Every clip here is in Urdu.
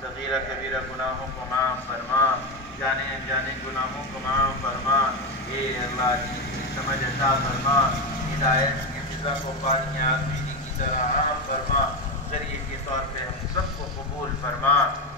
صغیرہ کبیرہ گناہوں کو معاف فرما، جانے انجانے گناہوں کو معاف فرما، اے اللہ کی سمجھ عطا فرما، ہدایت کی فضا کو پانی آدمی کی طرح عام فرما، ذریعے کے طور پہ ہم سب کو قبول فرما،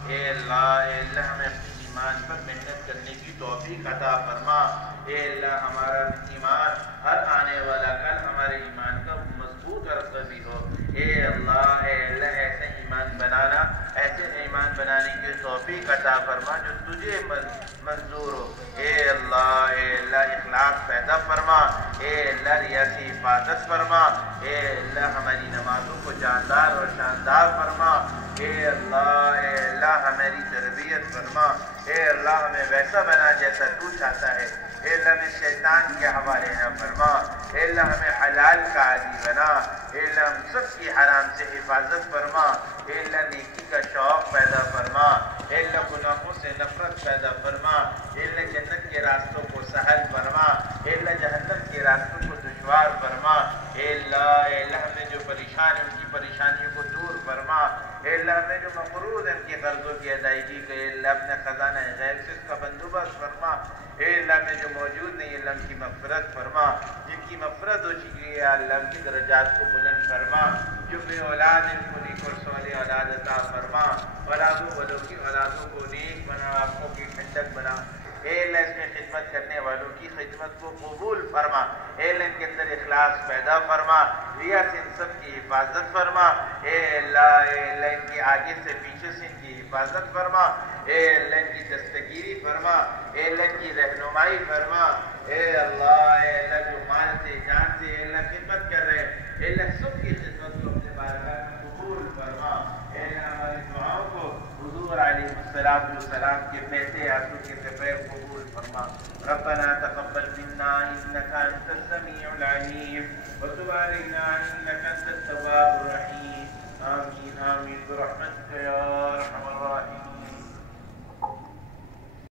اے اللہ ہمیں اپنے ایمان پر محنت کرنے کی توفیق عطا فرما، اے اللہ ہمارا ایمان ہر آنے والا کل ہمارے ایمان کا مضبوط اور قوی ہو، اے اللہ ایسے ایمان بنانا، ایسے ایمان بنانے کی توفیق عطا فرما جو تجھے منظور ہو، اے اللہ اخلاص پیدا فرما، اے اللہ ریا سے حفاظت فرما، اے اللہ ہماری نمازوں کو جاندار اور شاندار فرما، اے اللہ ہماری تربیت فرما، اے اللہ ہمیں ویسا بنا جیسا تو چاہتا ہے، اے اللہ ہمیں شیطان کے حوالے نہ فرما، اے اللہ ہمیں حلال کا عادی بنا، اے اللہ ہم سب کی حرام سے حفاظت فرما، اے اللہ نیکی کا شوق پیدا فرما، اے اللہ گناہوں سے نفرت پیدا فرما، اے اللہ جنت کے راستوں کو سہل فرما، اے اللہ جہنم کے راستوں کو دشوار فرما، اے اللہ ہمیں جو پریشان ہیں ان کی پریشانیوں کو دور فرما، اے اللہ ہمیں جو مقروض ہیں ان کے قرضوں کی ادائیگی کا اے اللہ اپنے خزانہ غیب سے اس کا بندوبست فرما، اے اللہ میں جو موجود نہیں اللہ ان کی مغفرت فرما، جن کی مغفرت ہو چکی ہے اللہ ان کی درجات کو بلند فرما، جو بے اولاد ان کو نیک اور صالح اولاد عطا فرما، اولادوں والوں کی اولادوں کو نیک بنا، آنکھوں کی ٹھنڈک بنا، اے اللہ اس میں خدمت کرنے والوں کی خدمت کو قبول فرما، اے اللہ ان کے اندر اخلاص پیدا فرما، ریا سے ان سب کی حفاظت فرما، اے اللہ ان کے آگے سے پیچھے سے ان کی حفاظت فرما، اے اللہ ان کی دستگیری فرما، اے اللہ ان کی رہنمائی فرما، اے اللہ جو مال سے جان سے اے اللہ خدمت کر رہے ہیں، اے اللہ سب کی خدمت کو اپنے بارگاہ میں قبول فرما، اے اللہ ہماری دعاؤں کو حضور علیہ السلام کے بہتے آنسو کے سفیر قبول فرما، ربنا تقبل منا انك انت السميع العليم وتب علينا انك انت التواب الرحيم، آمين آمين برحمتك يا